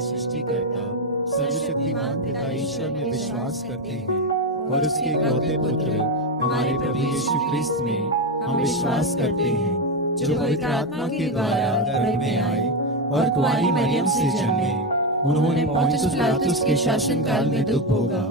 सृष्टिकर्ता सर्वशक्तिमान पिता ईश्वर में विश्वास करते हैं और उसके इकलौते पुत्र हमारे प्रभु यीशु ख्रिस्त में हम विश्वास करते हैं, जो पवित्र आत्मा के द्वारा गर्भ में आए और कुंवारी मरियम से जन्मे। उन्होंने पोंटियस पिलातुस के शासन काल में दुख भोगा,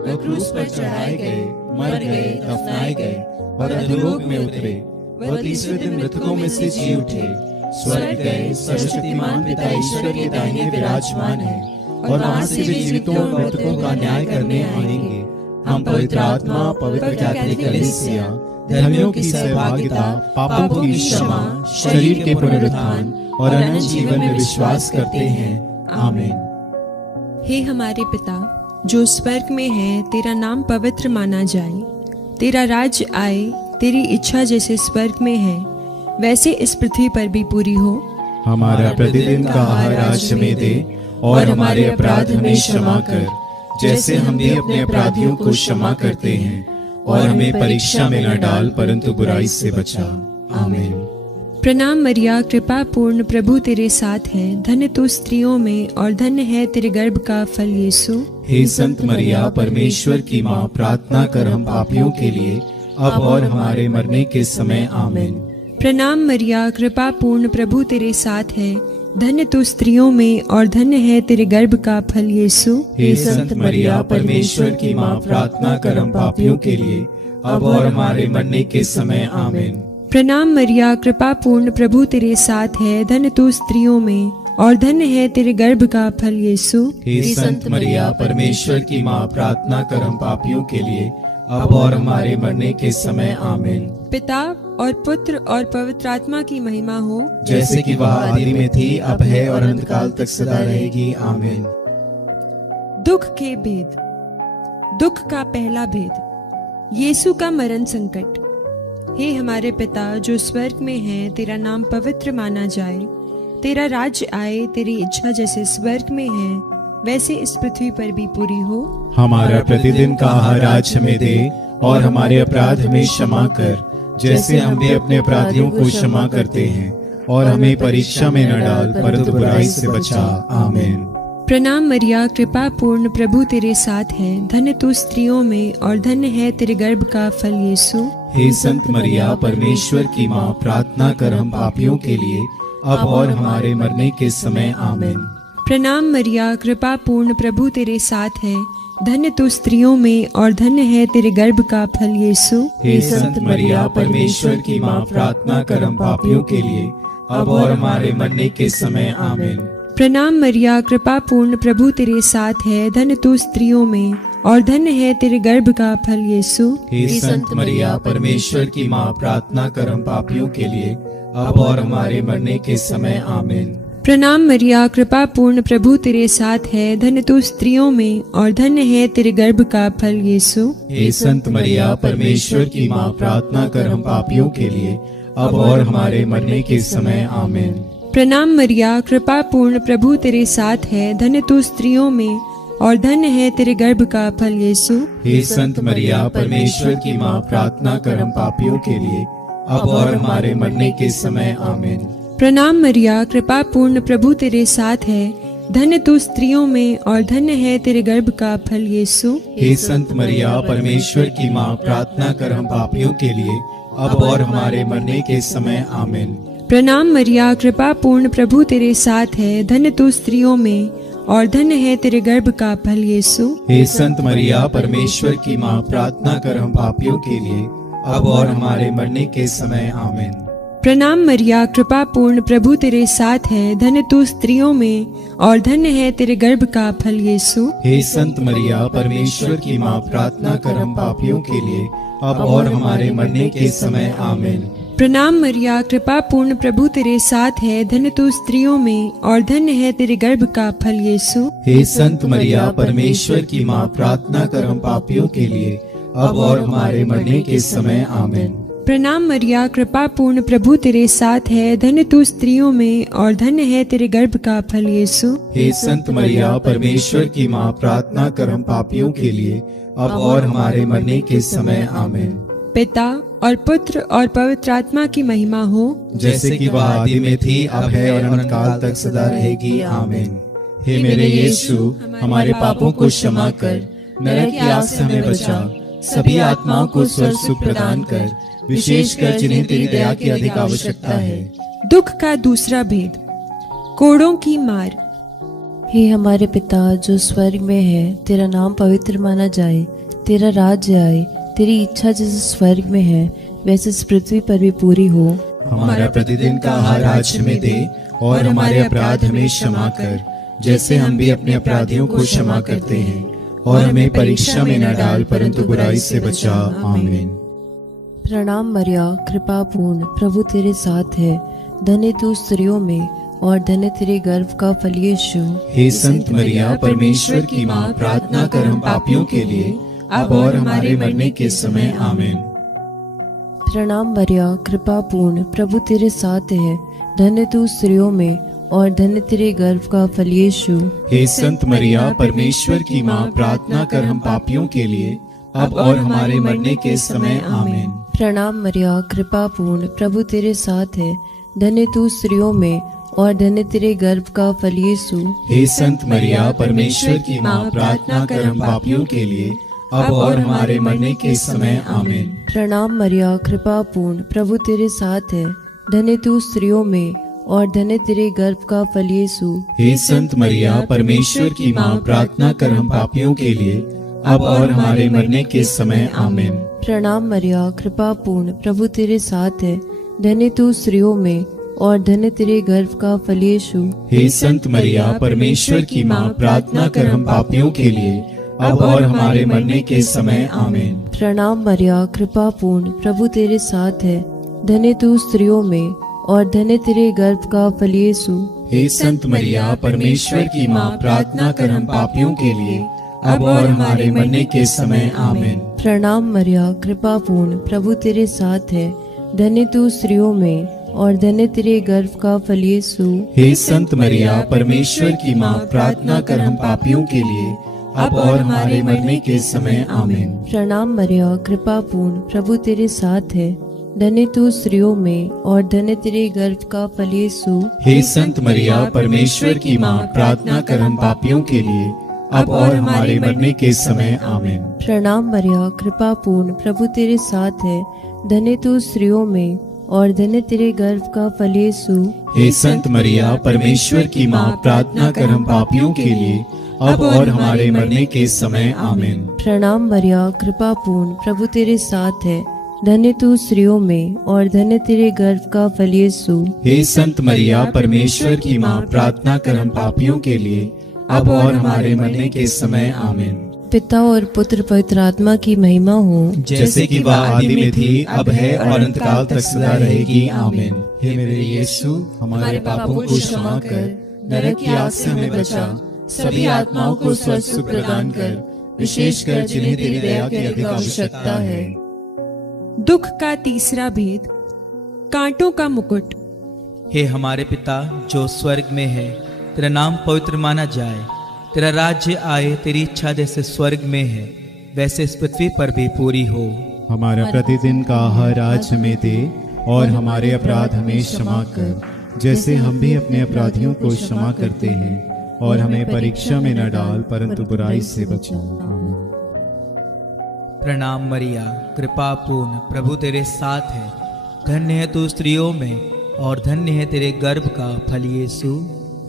वह क्रूस पर चढ़ाए गए, मर गए, दफनाए गए और अधोलोक में उतरे। वह तीसरे दिन मृतकों में से जी उठे, स्वर्ग गए, सर्वशक्तिमान पिता ईश्वर के दाहिने विराजमान है और वहां से वे जीवितों और मृतकों का न्याय करने आएंगे। हम पवित्र आत्मा, पवित्र कैथोलिक कलीसिया, धर्मियों की सहभागिता, पापों की क्षमा, शरीर के पुनरुत्थान और अनंत जीवन में विश्वास करते हैं। आमीन। हे हमारे पिता जो स्वर्ग में है, तेरा नाम पवित्र माना जाए, तेरा राज्य आए, तेरी इच्छा जैसे स्वर्ग में है वैसे इस पृथ्वी पर भी पूरी हो। हमारा प्रतिदिन का आहार आज हमें दे और हमारे अपराध हमें क्षमा कर, जैसे हम भी अपने अपराधियों को क्षमा करते हैं, और हमें परीक्षा में न डाल परंतु बुराई से बचा। आमीन। प्रणाम मरिया, कृपा पूर्ण, प्रभु तेरे साथ है, धन्य तू स्त्रियों में और धन्य है तेरे गर्भ का फल यीशु। हे संत मरिया, परमेश्वर की माँ, प्रार्थना कर हम पापियों के लिए अब और हमारे मरने के समय। आमीन। प्रणाम मरिया, कृपा पूर्ण, प्रभु तेरे साथ है, धन्य तू स्त्रियों में और धन्य है तेरे गर्भ का फल यीशु। हे संत मरिया, परमेश्वर की माँ, प्रार्थना कर हम पापियों के लिए अब और हमारे मरने के समय। आमीन। प्रणाम मरिया, कृपा पूर्ण, प्रभु तेरे साथ है, धन्य तू स्त्रियों में और धन्य है तेरे गर्भ का फल यीशु। हे संत मरिया, परमेश्वर की माँ, प्रार्थना कर हम पापियों के लिए अब और हमारे मरने के समय। आमीन। पिता और पुत्र और पवित्र आत्मा की महिमा हो, जैसे कि वह आदि में थी, अब है और अनंत काल तक सदा रहेगी। आमीन। दुख के भेद। दुख का पहला भेद, यीशु का मरण संकट। हे हमारे पिता जो स्वर्ग में है, तेरा नाम पवित्र माना जाए, तेरा राज्य आए, तेरी इच्छा जैसे स्वर्ग में है वैसे इस पृथ्वी पर भी पूरी हो। हमारा प्रतिदिन का आहार आज हमें दे और हमारे अपराध हमें क्षमा कर, जैसे हम भी अपने अपराधियों को क्षमा करते हैं, और हमें परीक्षा में न डाल परंतु बुराई से बचा। आमीन। प्रणाम मरिया, कृपा पूर्ण, प्रभु तेरे साथ है, धन्य तू स्त्रियों में और धन्य है तेरे गर्भ का फल यीशु। हे संत मरिया, परमेश्वर की माँ, प्रार्थना कर हम पापियों के लिए अब और हमारे मरने के समय। आमीन। प्रणाम मरिया, कृपा पूर्ण, प्रभु तेरे साथ है, धन्य तू स्त्रियों में और धन्य है तेरे गर्भ का फल यीशु। हे संत मरिया, परमेश्वर की माँ, प्रार्थना कर हम पापियों के लिए अब और हमारे मरने के समय। आमीन। प्रणाम मरिया, कृपा पूर्ण, प्रभु तेरे साथ है, धन्य तू स्त्रियों में और धन्य है तेरे गर्भ का फल यीशु। हे संत मरिया, परमेश्वर की माँ, प्रार्थना कर हम पापियों के लिए अब और हमारे मरने के समय। आमीन। प्रणाम मरिया, कृपा पूर्ण, प्रभु तेरे साथ है, धन्य तू स्त्रियों में और धन्य है तेरे गर्भ का फल यीशु। हे संत मरिया, परमेश्वर की माँ, प्रार्थना कर हम पापियों के लिए अब और हमारे मरने के समय। आमीन। प्रणाम मरिया, कृपा पूर्ण, प्रभु तेरे साथ है, धन्य तू स्त्रियों में और धन्य है तेरे गर्भ का फल यीशु। हे संत मरिया, परमेश्वर की माँ, प्रार्थना कर हम पापियों के लिए अब और हमारे मरने के समय। आमीन। प्रणाम मरिया, कृपा पूर्ण, प्रभु तेरे साथ है, धन्य तू स्त्रियों में और धन्य है तेरे गर्भ का फल यीशु। हे संत मरिया, परमेश्वर की माँ, प्रार्थना कर हम पापियों के लिए अब और हमारे मरने के समय। आमीन। प्रणाम मरिया, कृपा पूर्ण, प्रभु तेरे साथ है, धन्य तू स्त्रियों में और धन्य है तेरे गर्भ का फल यीशु। हे संत मरिया, परमेश्वर की माँ, प्रार्थना कर हम पापियों के लिए अब और हमारे मरने के समय। आमीन। प्रणाम मरिया, कृपा पूर्ण, प्रभु तेरे साथ है, धन्य तू स्त्रियों में और धन्य है तेरे गर्भ का फल यीशु। हे संत मरिया, परमेश्वर की माँ, प्रार्थना कर हम पापियों के लिए अब और हमारे मरने के समय। आमीन। प्रणाम मरिया, कृपा पूर्ण, प्रभु तेरे साथ है, धन्य तू स्त्रियों में और धन्य है तेरे गर्भ का फल यीशु। हे संत मरिया, परमेश्वर की माँ, प्रार्थना कर हम पापियों के लिए अब और हमारे मरने के समय। आमीन। प्रणाम मरिया, कृपा पूर्ण, प्रभु तेरे साथ है, धन्य तू स्त्रियों में और धन्य है तेरे गर्भ का फल यीशु। हे संत मरिया, परमेश्वर की माँ, प्रार्थना कर हम पापियों के लिए अब और हमारे मरने के समय। आमीन। पिता और पुत्र और पवित्र आत्मा की महिमा हो, जैसे कि वह आदि में थी, अब है और अनंत काल तक सदा रहेगी। आमीन। हे मेरे यीशु, हमारे पापों को क्षमा कर, नरक की आग से हमें बचा, सभी आत्माओं को स्वर्ग सुख प्रदान कर, विशेषकर जिन्हें तेरी दया की अधिक आवश्यकता है। दुख का दूसरा भेद, कोड़ों की मार। हे हमारे पिता जो स्वर्ग में है, तेरा नाम पवित्र माना जाए, तेरा राज्य आए, तेरी इच्छा जैसे स्वर्ग में है वैसे इस पृथ्वी पर भी पूरी हो। हमारा प्रतिदिन का आहार आज हमें दे, और हमारे अपराध हमें क्षमा कर, जैसे हम भी अपने अपराधियों को क्षमा करते हैं, और हमें परीक्षा में न डाल, परंतु बुराई से बचा। आमीन। प्रणाम मरिया, कृपा पूर्ण, प्रभु तेरे साथ है, धन्य तू स्त्रियों में और धन्य तेरे गर्भ का फल यीशु। हे संत मरिया, परमेश्वर की माँ, प्रार्थना कर हम पापियों के लिए, अब और हमारे मरने के समय। आमीन। प्रणाम मरिया, कृपा पूर्ण, प्रभु तेरे साथ है, धन्य तू स्त्रियों में और धन्य तेरे गर्भ का फल यीशु। हे संत मरिया, परमेश्वर की माँ, प्रार्थना कर हम पापियों के लिए, अब और हमारे मरने के समय। आमीन। प्रणाम मरिया, कृपा पूर्ण, प्रभु तेरे साथ है, धन्य तू स्त्रियों में और धन्य तेरे गर्भ का फल यीशु। हे संत मरिया, परमेश्वर की माँ, प्रार्थना कर हम पापियों के लिए, अब और हमारे मरने के समय। आमीन। प्रणाम मरिया, कृपा पूर्ण, प्रभु तेरे साथ है, धन्य तू स्त्रियों में और धन्य तेरे गर्भ का फल यीशु। हे संत मरिया, परमेश्वर की माँ, प्रार्थना कर हम पापियों के लिए, अब और हमारे मरने के समय। आमीन। प्रणाम मरिया, कृपा पूर्ण, प्रभु तेरे साथ है, धन्य तू स्त्रियों में और धन्य तेरे गर्भ का फल यीशु। हे संत मरिया, परमेश्वर की माँ, प्रार्थना कर हम पापियों के लिए, अब और हमारे मरने के समय। आमीन। प्रणाम मरिया, कृपा पूर्ण, प्रभु तेरे साथ है, धन्य तू स्त्रियों में और धन्य तेरे गर्भ का फल यीशु। हे संत मरिया, परमेश्वर की माँ, प्रार्थना कर हम पापियों के लिए, अब और हमारे मरने के समय। आमीन। प्रणाम मरिया, कृपा पूर्ण, प्रभु तेरे साथ है, धन्य तू स्त्रियों में और धन्य तेरे गर्भ का फल यीशु। हे संत मरिया, परमेश्वर की माँ, प्रार्थना कर हम पापियों के लिए, अब और हमारे मरने के समय। आमीन। प्रणाम मरिया, कृपा पूर्ण, प्रभु तेरे साथ है, धन्य तू स्त्रियों में और धन्य तेरे गर्भ का फल यीशु। हे संत मरिया, परमेश्वर की माँ, प्रार्थना कर हम पापियों के लिए, अब और हमारे मरने के समय। आमीन। प्रणाम मरिया, कृपा पूर्ण, प्रभु तेरे साथ है, धन्य तू स्त्रियों में और धन्य तेरे गर्भ का फल यीशु। हे संत मरिया, परमेश्वर की माँ, प्रार्थना कर हम पापियों के लिए, अब और हमारे मरने के समय। आमीन। प्रणाम मरिया, कृपा पूर्ण, प्रभु तेरे साथ है, धन्य तू स्त्रियों में और धन्य तेरे गर्भ का फल यीशु। हे संत मरिया, परमेश्वर की माँ, प्रार्थना कर हम पापियों के लिए, अब और हमारे मरने के समय। आमीन। पिता और पुत्र पवित्र आत्मा की महिमा हो, जैसे कि वह आदि में थी, अब है और अंतकाल तक सदा रहेगी। आमीन। हे मेरे यीशु, हमारे पापों को क्षमा कर, नरक की आग से हमें बचा, सभी आत्माओं को स्वर्ग सुख प्रदान कर, विशेषकर जिन्हें तेरी दया की अधिक आवश्यकता है। दुख का तीसरा भेद, कांटों का मुकुट। हे हमारे पिता जो स्वर्ग में है, तेरा नाम पवित्र माना जाए, तेरा राज्य आए, तेरी इच्छा जैसे स्वर्ग में है वैसे इस पृथ्वी पर भी पूरी हो। हमारा प्रतिदिन का आहार आज हमें दे, और हमारे अपराध हमें क्षमा कर, जैसे हम भी अपने अपराधियों को क्षमा करते हैं, और हमें परीक्षा में न डाल, परंतु बुराई से बचा। आमीन। प्रणाम मरिया, कृपा पूर्ण, प्रभु तेरे साथ है, धन्य है तू स्त्रियों में और धन्य है तेरे गर्भ का फल यीशु।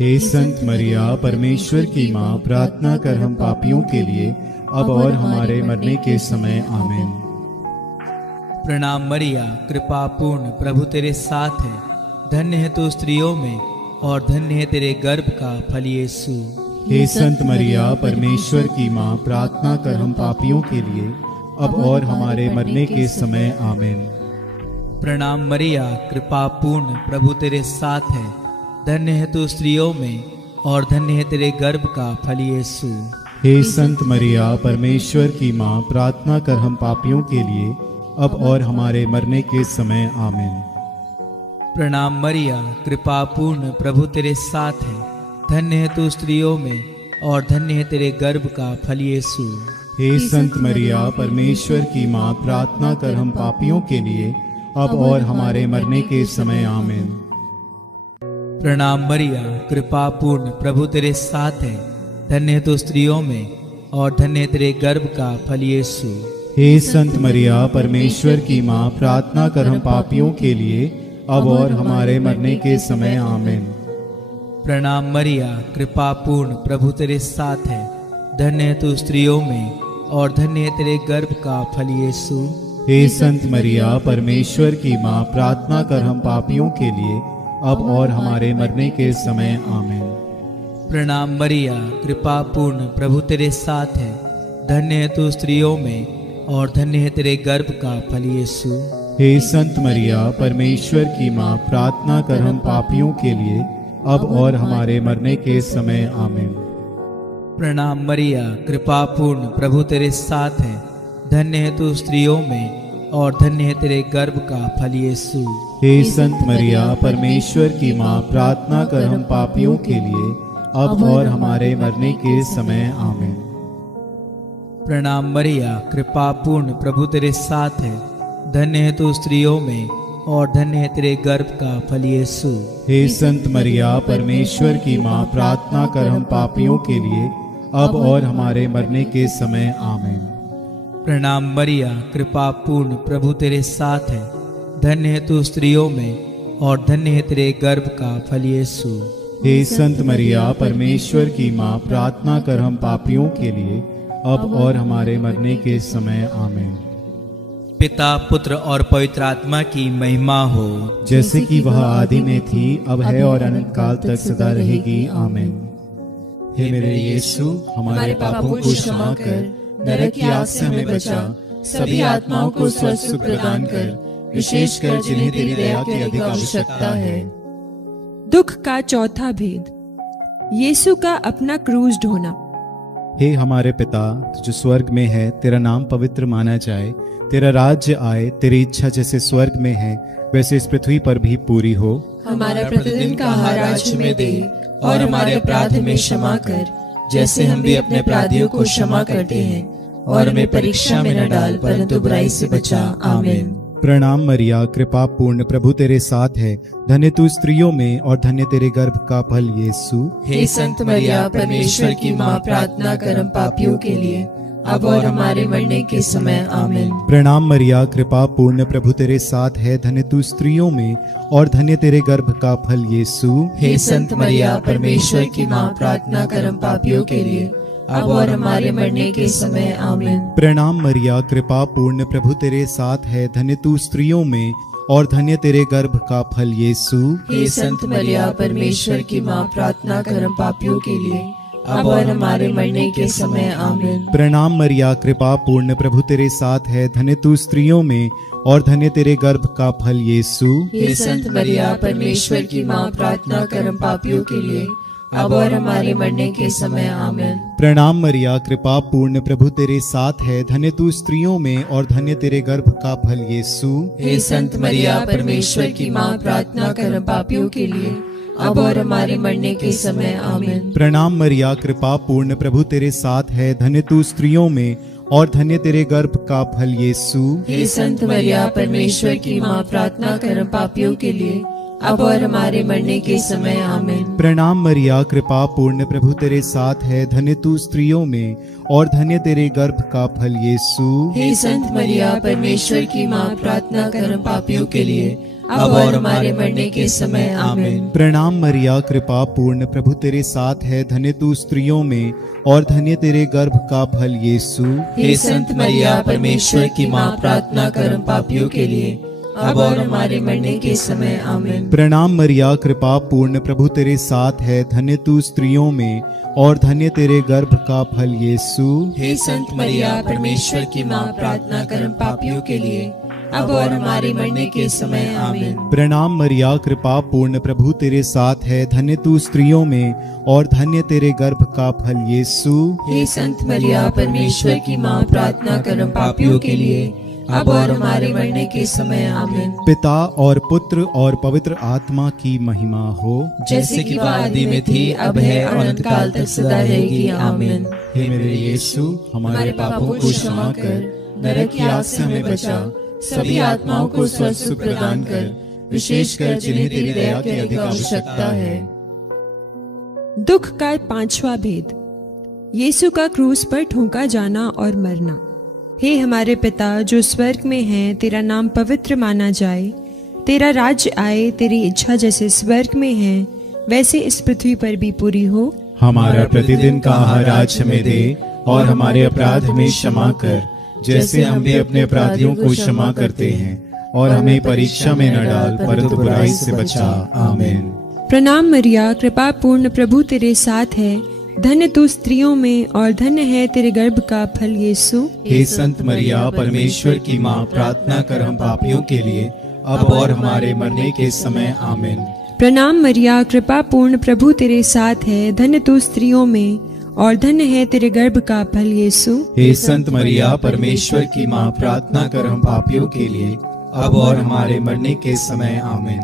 हे संत मरिया, परमेश्वर की माँ, प्रार्थना कर हम पापियों के लिए, अब और हमारे मरने के समय। आमीन। प्रणाम मरिया, कृपा पूर्ण, प्रभु तेरे साथ है, धन्य है तू स्त्रियों में और धन्य है तेरे गर्भ का फल यीशु। हे संत मरिया, परमेश्वर की माँ, प्रार्थना कर हम पापियों के लिए, अब और हमारे मरने के समय। आमीन। प्रणाम मरिया, कृपा पूर्ण, प्रभु तेरे साथ है, धन्य है तू स्त्रियों में और धन्य है तेरे गर्भ का फल यीशु। हे संत मरिया, परमेश्वर की माँ, प्रार्थना कर हम पापियों के लिए, अब और हमारे मरने के समय। आमीन। प्रणाम मरिया, कृपा पूर्ण, प्रभु तेरे साथ है, धन्य है तू स्त्रियों में और धन्य है तेरे गर्भ का फल यीशु। हे संत मरिया, परमेश्वर की माँ, प्रार्थना कर हम पापियों के लिए, अब और हमारे मरने के समय। आमीन। प्रणाम मरिया, कृपा पूर्ण, प्रभु तेरे साथ है। धन्य है तू स्त्रियों में और धन्य है तेरे गर्भ का फल यीशु। हे संत मरिया, परमेश्वर की माँ, प्रार्थना कर हम पापियों के लिए, अब और हमारे मरने के समय। आमीन। प्रणाम मरिया, कृपा पूर्ण, प्रभु तेरे साथ है। धन्य है तू स्त्रियों में और धन्य है तेरे गर्भ का फल यीशु। हे संत मरिया, परमेश्वर की माँ, प्रार्थना कर हम पापियों के लिए, अब और हमारे मरने के समय। आमीन। प्रणाम मरिया, कृपा पूर्ण, प्रभु तेरे साथ है। धन्य है तू स्त्रियों में और धन्य है तेरे गर्भ का फल यीशु। हे संत मरिया, परमेश्वर की माँ, प्रार्थना कर हम पापियों के लिए, अब और हमारे मरने के समय। आमीन। प्रणाम मरिया, कृपा पूर्ण, प्रभु तेरे साथ है। धन्य है तू स्त्रियों में और धन्य है तेरे गर्भ का फल यीशु। हे संत मरिया, परमेश्वर की माँ, प्रार्थना कर हम पापियों के लिए, अब और हमारे मरने के समय। आमीन। प्रणाम मरिया, कृपा पूर्ण, प्रभु तेरे साथ है। धन्य है तू स्त्रियों में और धन्य है तेरे गर्भ का फल यीशु। हे संत मरिया, परमेश्वर की माँ, प्रार्थना कर हम पापियों के लिए, अब और हमारे मरने के समय। आमीन। प्रणाम मरिया, कृपा पूर्ण, प्रभु तेरे साथ है। धन्य है तू स्त्रियों में और धन्य है तेरे गर्भ का फल यीशु। हे संत मरिया, परमेश्वर की माँ, प्रार्थना कर हम पापियों के लिए, अब और हमारे मरने के समय। आमीन। पिता, पुत्र और पवित्र आत्मा की महिमा हो, जैसे कि वह आदि में थी, अब है और अनंत काल तक सदा रहेगी। आमीन। हे मेरे यीशु, हमारे पापों को क्षमा कर, नरक की आग से हमें बचा, सभी आत्माओं को स्वर्ग सुख प्रदान कर, विशेषकर जिन्हें तेरी दया की अधिक आवश्यकता है। दुख का चौथा भेद, यीशु का अपना क्रूज ढोना। हे हमारे पिता, तू जो स्वर्ग में है, तेरा नाम पवित्र माना जाए, तेरा राज्य आए, तेरी इच्छा जैसे स्वर्ग में है वैसे इस पृथ्वी पर भी पूरी हो। हमारा प्रतिदिन का आहार आज हमें दे, और हमारे अपराध हमें क्षमा कर, जैसे हम भी अपने अपराधियों को क्षमा करते हैं, और हमें परीक्षा में न डाल, परंतु बुराई से बचा। आमीन। प्रणाम मरिया, कृपा पूर्ण, प्रभु तेरे साथ है। धन्य तू स्त्रियों में और धन्य तेरे गर्भ का फल यीशु। हे संत मरिया, परमेश्वर की माँ, प्रार्थना कर हम पापियों के लिए, अब और हमारे मरने के समय। आमीन। प्रणाम मरिया, कृपा पूर्ण, प्रभु तेरे साथ है। धन्य तू स्त्रियों में और धन्य तेरे गर्भ का फल यीशु। हे संत मरिया, परमेश्वर की माँ, प्रार्थना कर हम पापियों के लिए, अब और हमारे मरने के समय। आमीन। प्रणाम मरिया, कृपा पूर्ण, प्रभु तेरे साथ है। धन्य तू स्त्रियों में और धन्य तेरे गर्भ का फल यीशु। हे संत मरिया, परमेश्वर की माँ, प्रार्थना कर हम पापियों के लिए, अब और हमारे मरने के समय। आमीन। प्रणाम मरिया, कृपा पूर्ण, प्रभु तेरे साथ है। धन्य तू स्त्रियों में और धन्य तेरे गर्भ का फल यीशु। हे संत मरिया, परमेश्वर की माँ, प्रार्थना कर हम पापियों के लिए, अब और हमारे मरने के समय। आमीन। प्रणाम मरिया, कृपा पूर्ण, प्रभु तेरे साथ है। धन्य तू स्त्रियों में और धन्य तेरे गर्भ का फल यीशु। हे संत मरिया, परमेश्वर की माँ, प्रार्थना कर हम पापियों के लिए, अब और हमारे मरने के समय। आमीन। प्रणाम मरिया, कृपा पूर्ण, प्रभु तेरे साथ है। धन्य तू स्त्रियों में और धन्य तेरे गर्भ का फल यीशु। हे संत मरिया, परमेश्वर की माँ, प्रार्थना कर हम पापियों के लिए, अब और हमारे मरने के समय। आमीन। प्रणाम मरिया, कृपा पूर्ण, प्रभु तेरे साथ है। धन्य तू स्त्रियों में और धन्य तेरे गर्भ का फल यीशु। हे संत मरिया, परमेश्वर की माँ, प्रार्थना कर हम पापियों के लिए, अब और हमारे मरने के समय। आमीन। प्रणाम मरिया, कृपा पूर्ण, प्रभु तेरे साथ है। धन्य तू स्त्रियों में और धन्य तेरे गर्भ का फल यीशु। हे संत मरिया, परमेश्वर की माँ, प्रार्थना कर हम पापियों के लिए, अब और हमारे मरने के समय। आमीन। प्रणाम मरिया, कृपा पूर्ण, प्रभु तेरे साथ है। धन्य तू स्त्रियों में और धन्य तेरे गर्भ का फल यीशु। हे संत मरिया, परमेश्वर की माँ, प्रार्थना कर हम पापियों के लिए, अब और हमारे मरने के समय। आमीन। प्रणाम मरिया, कृपा पूर्ण, प्रभु तेरे साथ है। धन्य तू स्त्रियों में और धन्य तेरे गर्भ का फल यीशु। हे संत मरिया, परमेश्वर की माँ, प्रार्थना कर हम पापियों के लिए, अब और हमारे मरने के समय। आमीन। पिता और पुत्र और पवित्र आत्मा की महिमा हो, जैसे कि वह आदि में थी, अब है और अनंत काल तक सदा रहेगी। आमीन। हे मेरे यीशु, हमारे पापों को क्षमा कर, नरक की आग से हमें बचा, सभी आत्माओं को स्वर्ग सुख प्रदान कर, विशेषकर जिन्हें तेरी दया की अधिक आवश्यकता है। दुख का 5वां भेद, यीशु का क्रूस पर ठोंका जाना और मरना। हे हमारे पिता जो स्वर्ग में है, तेरा नाम पवित्र माना जाए, तेरा राज्य आए, तेरी इच्छा जैसे स्वर्ग में है वैसे इस पृथ्वी पर भी पूरी हो। हमारा प्रतिदिन का आहार आज हमें दे, और हमारे अपराध हमें क्षमा कर, जैसे हम भी अपने अपराधियों को क्षमा करते हैं, और हमें परीक्षा में न डाल, परंतु बुराई से बचा। आमीन। प्रणाम मरिया, कृपा पूर्ण, प्रभु तेरे साथ है, धन्य तू स्त्रियों में और धन्य है तेरे गर्भ का फल यीशु। हे संत मरिया, परमेश्वर की माँ, प्रार्थना कर हम पापियों के लिए, अब और हमारे मरने के समय। आमीन। प्रणाम मरिया, कृपा पूर्ण, प्रभु तेरे साथ है, धन्य तू स्त्रियों में और धन्य है तेरे गर्भ का फल यीशु। हे संत मरिया, परमेश्वर की माँ, प्रार्थना कर हम पापियों के लिए, अब और हमारे मरने के समय। आमीन।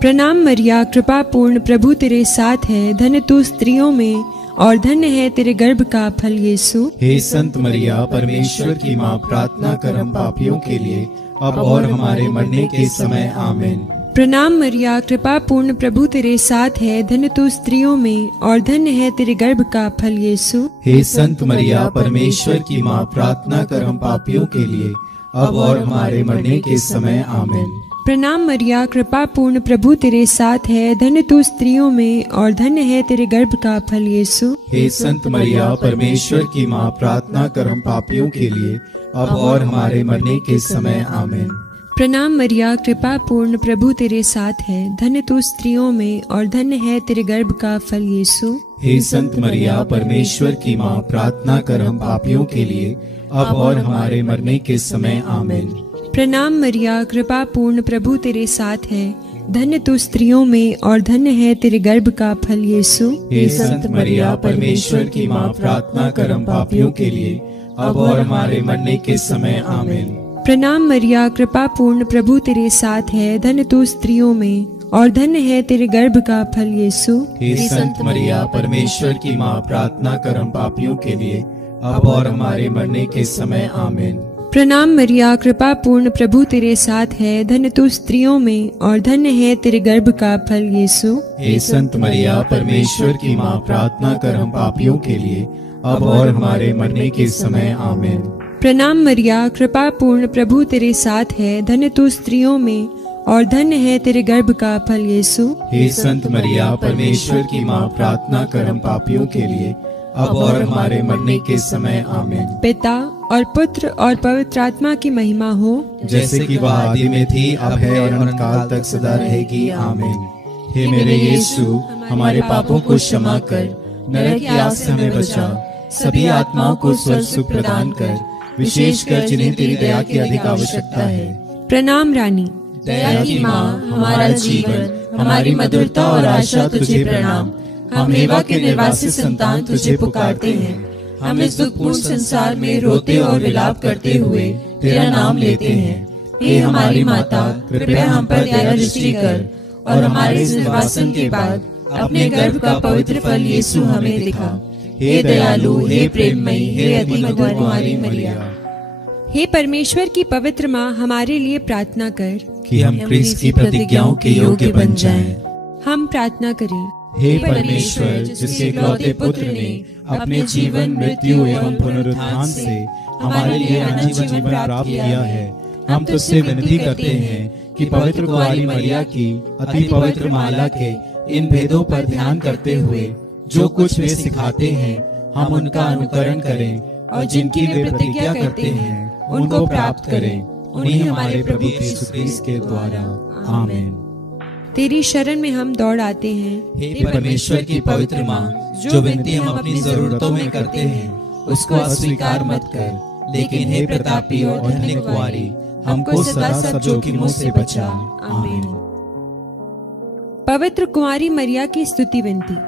प्रणाम मरिया, कृपा पूर्ण, प्रभु तेरे साथ है, धन्य तू स्त्रियों में और धन्य है तेरे गर्भ का फल यीशु। हे संत मरिया, परमेश्वर की माँ, प्रार्थना कर हम पापियों के लिए, अब और हमारे मरने के समय। आमीन। प्रणाम मरिया, कृपा पूर्ण, प्रभु तेरे साथ है, धन्य तू स्त्रियों में और धन्य है तेरे गर्भ का फल यीशु। हे संत मरिया, परमेश्वर की माँ, प्रार्थना कर हम पापियों के लिए, अब और हमारे मरने के समय। आमीन। प्रणाम मरिया, कृपा पूर्ण, प्रभु तेरे साथ है, धन्य तू स्त्रियों में और धन्य है तेरे गर्भ का फल यीशु। हे संत मरिया, परमेश्वर की माँ, प्रार्थना कर हम पापियों के लिए, अब और हमारे मरने के समय। आमीन। प्रणाम मरिया, कृपा पूर्ण, प्रभु तेरे साथ है, धन्य तू स्त्रियों में और धन्य है तेरे गर्भ का फल यीशु। हे संत मरिया, परमेश्वर की माँ, प्रार्थना कर हम पापियों के लिए, अब और हमारे मरने के समय। आमीन। प्रणाम मरिया, कृपा पूर्ण, प्रभु तेरे साथ है, धन्य तू स्त्रियों में और धन्य है तेरे गर्भ का फल यीशु। हे संत मरिया, परमेश्वर की माँ, प्रार्थना कर हम पापियों के लिए, अब और हमारे मरने के समय। आमीन। प्रणाम मरिया, कृपा पूर्ण, प्रभु तेरे साथ है, धन्य तू स्त्रियों में और धन्य है तेरे गर्भ का फल यीशु। हे संत मरिया, परमेश्वर की माँ, प्रार्थना कर हम पापियों के लिए, अब और हमारे मरने के समय। आमीन। प्रणाम मरिया, कृपा पूर्ण, प्रभु तेरे साथ है, धन्य तू स्त्रियों में और धन्य है तेरे गर्भ का फल यीशु। हे संत मरिया, परमेश्वर की माँ, प्रार्थना कर हम पापियों के लिए, अब और हमारे मरने के समय। आमीन। प्रणाम मरिया, कृपा पूर्ण, प्रभु तेरे साथ है, धन्य तू स्त्रियों में और धन्य है तेरे गर्भ का फल यीशु। हे संत मरिया, परमेश्वर की माँ, प्रार्थना कर हम पापियों के लिए, अब और हमारे मरने के समय। आमीन। पिता और पुत्र और पवित्र आत्मा की महिमा हो, जैसे कि वह आदि में थी, अब है और अनंत काल तक सदा रहेगी। आमीन। हे मेरे यीशु, हमारे पापों को क्षमा कर, नरक की आग से हमें बचा, सभी आत्माओं को स्वर्ग सुख प्रदान कर, विशेषकर जिन्हें तेरी दया की अधिक आवश्यकता है। प्रणाम रानी, दया की माँ, हमारा जीवन, हमारी मधुरता और आशा तुझे प्रणाम। हम एवा के निर्वासित संतान तुझे पुकारते हैं। हम इस दुखपूर्ण संसार में रोते और विलाप करते हुए तेरा नाम लेते हैं। हे हमारी माता, कृपया हम पर दया दृष्टि कर और हमारे इस निर्वासन के बाद अपने गर्भ का पवित्र फल यीशु हमें दिखा। हे दयालु, हे प्रेममयी, हे अति मधुर कुमारी मरिया। हे परमेश्वर की पवित्र माँ, हमारे लिए प्रार्थना कर कि हम क्रिस्त की प्रतिज्ञाओं के योग्य बन जाएं। हम प्रार्थना करें। हे परमेश्वर, जिसके इकलौते पुत्र ने अपने जीवन, मृत्यु एवं पुनरुत्थान से हमारे लिए अनंत जीवन प्राप्त किया है, हम तुझसे विनती करते हैं कि पवित्र कुंवारी मरिया की अति पवित्र माला के इन भेदों पर ध्यान करते हुए जो कुछ वे सिखाते हैं, हम उनका अनुकरण करें और जिनकी वे प्रतिज्ञा करते हैं उनको प्राप्त करें, उन्हीं हमारे प्रभु यीशु क्रिस्त के द्वारा। आमीन। तेरी शरण में हम दौड़ आते हैं। हे परमेश्वर की पवित्र माँ, जो विनती हम अपनी जरूरतों में करते हैं उसको अस्वीकार मत कर, लेकिन हे प्रतापी और धन्य कुंवारी, हमको सदा सब जोखिमों से बचा। आमीन। पवित्र कुंवारी मरिया की स्तुति विनती।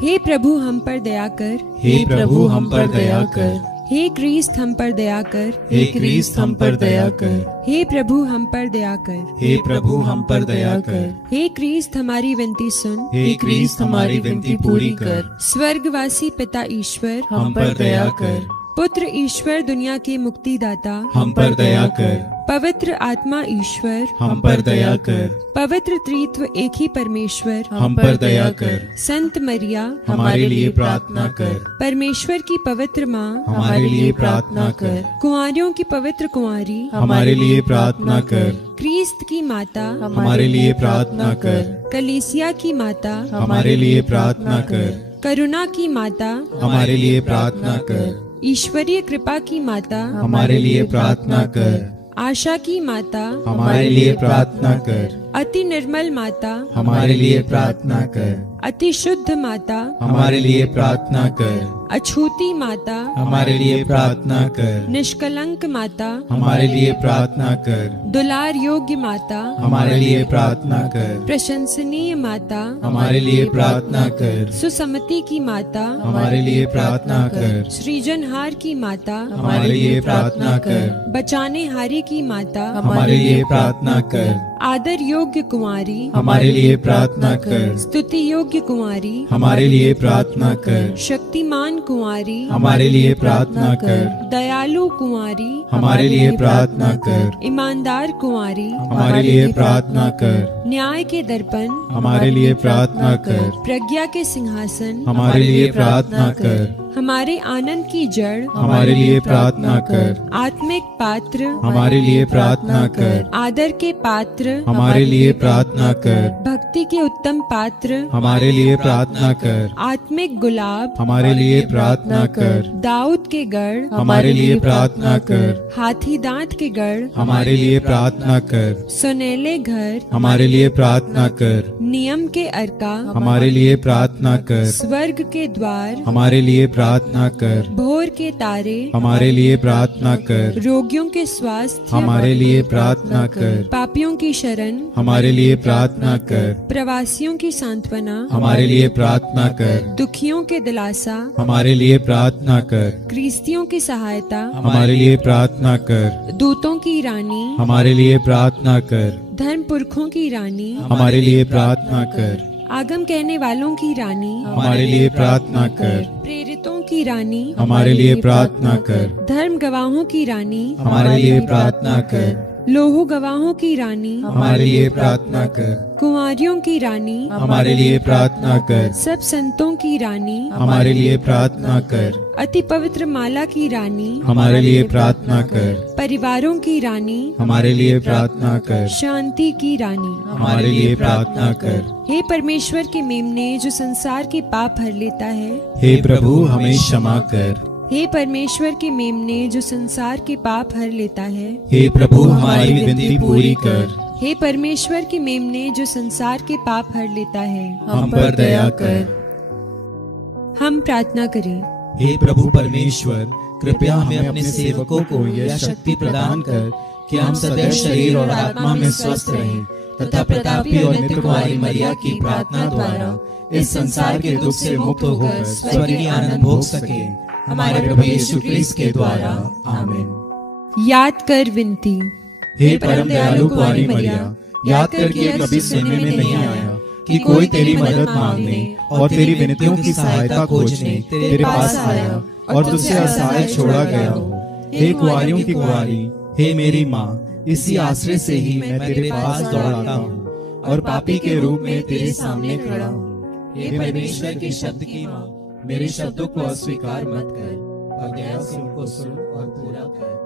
हे प्रभु हम पर दया कर, हे प्रभु हम पर दया कर, हे क्रिस्त हम पर दया कर, हे क्रिस्त हम पर दया कर, हे प्रभु हम पर दया कर, हे प्रभु हम पर दया कर, हे क्रिस्त हमारी विनती सुन, हे क्रिस्त हमारी विनती पूरी कर, स्वर्गवासी पिता ईश्वर हम पर दया कर, पुत्र ईश्वर दुनिया के मुक्तिदाता, हम पर दया कर। पवित्र आत्मा ईश्वर, हम पर दया कर। पवित्र त्रित्व एक ही परमेश्वर, हम पर दया कर। संत मरिया, हमारे लिए प्रार्थना कर। परमेश्वर की पवित्र माँ, हमारे लिए प्रार्थना कर। कुंवारियों की पवित्र कुंवारी, हमारे लिए प्रार्थना कर। क्रिस्त की माता, हमारे लिए प्रार्थना कर। कलीसिया की माता, हमारे लिए प्रार्थना कर। करुणा की माता, हमारे लिए प्रार्थना कर। ईश्वरीय कृपा की माता, हमारे लिए प्रार्थना कर। आशा की माता, हमारे लिए प्रार्थना कर। अति निर्मल माता, हमारे लिए प्रार्थना कर। अति शुद्ध माता, हमारे लिए प्रार्थना कर। अछूती माता, हमारे लिए प्रार्थना कर। निष्कलंक माता, हमारे लिए प्रार्थना कर। दुलार योग्य माता, हमारे लिए प्रार्थना कर। प्रशंसनीय माता, हमारे लिए प्रार्थना कर। सुसमति की माता, हमारे लिए प्रार्थना कर। सृजनहार की माता, हमारे लिए प्रार्थना कर। बचाने हारी की माता, हमारे लिए प्रार्थना कर। आदर योग्य कुंवारी, हमारे लिए प्रार्थना कर। स्तुति योग्य कुंवारी, हमारे लिए प्रार्थना कर। शक्तिमान कुंवारी, हमारे लिए प्रार्थना कर। दयालु कुंवारी, हमारे लिए प्रार्थना कर। ईमानदार कुंवारी, हमारे लिए प्रार्थना कर। न्याय के दर्पण, हमारे लिए प्रार्थना कर। प्रज्ञा के सिंहासन, हमारे लिए प्रार्थना कर। हमारे आनंद की जड़, हमारे लिए प्रार्थना कर। आत्मिक पात्र, हमारे लिए प्रार्थना कर। आदर के पात्र, हमारे लिए प्रार्थना कर। भक्ति के उत्तम पात्र, हमारे लिए प्रार्थना कर। आत्मिक गुलाब, हमारे लिए प्रार्थना कर। दाऊद के गढ़, हमारे लिए प्रार्थना कर। हाथी दांत के गढ़, हमारे लिए प्रार्थना कर। सुनहले घर, हमारे लिए प्रार्थना कर। नियम के अर्का, हमारे लिए प्रार्थना कर। स्वर्ग के द्वार, हमारे लिए प्रार्थना कर। भोर के तारे, हमारे लिए प्रार्थना कर। रोगियों के स्वास्थ्य, हमारे लिए प्रार्थना कर। पापियों की शरण, हमारे लिए प्रार्थना कर। प्रवासियों की सांत्वना, हमारे लिए प्रार्थना कर। दुखियों के दिलासा, हमारे लिए प्रार्थना कर। क्रिस्तियों की सहायता, हमारे लिए प्रार्थना कर। दूतों की रानी, हमारे लिए प्रार्थना कर। धर्म पुरखों की रानी, हमारे लिए प्रार्थना कर। आगम कहने वालों की रानी, हमारे लिए प्रार्थना कर। प्रेरितों की रानी, हमारे लिए प्रार्थना कर। धर्म गवाहों की रानी, हमारे लिए प्रार्थना कर। लोहो गवाहों की रानी, हमारे लिए प्रार्थना कर। कुंवारियों की रानी, हमारे लिए प्रार्थना कर। सब संतों की रानी, हमारे लिए प्रार्थना कर। अति पवित्र माला की रानी, हमारे लिए प्रार्थना कर। परिवारों की रानी, हमारे लिए प्रार्थना कर। शांति की रानी, हमारे लिए प्रार्थना कर। हे परमेश्वर के मेमने जो संसार के पाप हर लेता है, हे प्रभु हमें क्षमा कर। हे परमेश्वर के मेमने जो संसार के पाप हर लेता है, हे प्रभु हमारी विनती पूरी कर। हे परमेश्वर के मेमने जो संसार के पाप हर लेता है, हम पर दया कर। हम प्रार्थना करें। हे प्रभु परमेश्वर, कृपया हमें अपने सेवकों को यह शक्ति प्रदान कर कि हम सदैव शरीर और आत्मा में स्वस्थ रहें तथा प्रतापी और नित्य कुमारी मरिया की प्रार्थना द्वारा इस संसार के दुख से मुक्त होकर स्वर्गीय आनंद भोग सके, हमारे प्रभु यीशु क्रिस्त के द्वारा। आमीन। याद कर विनती। हे परम दयालु कुंवारी मरिया, याद कर कि कभी सुनने में नहीं आया कि कोई तेरी मदद मांगने और तेरी विनतियों की सहायता खोजने तेरे पास आया और तुझसे असहाय छोड़ा गया हो। हे कुंवारियों की कुंवारी, हे मेरी माँ, इसी आश्रय से ही मैं तेरे पास दौड़ाता हूँ और पापी के रूप में तेरे सामने खड़ा हूँ। हे परमेश्वर के शब्द की माँ, मेरे शब्दों को अस्वीकार मत कर, पर दया से उनको सुन और पूरा कर।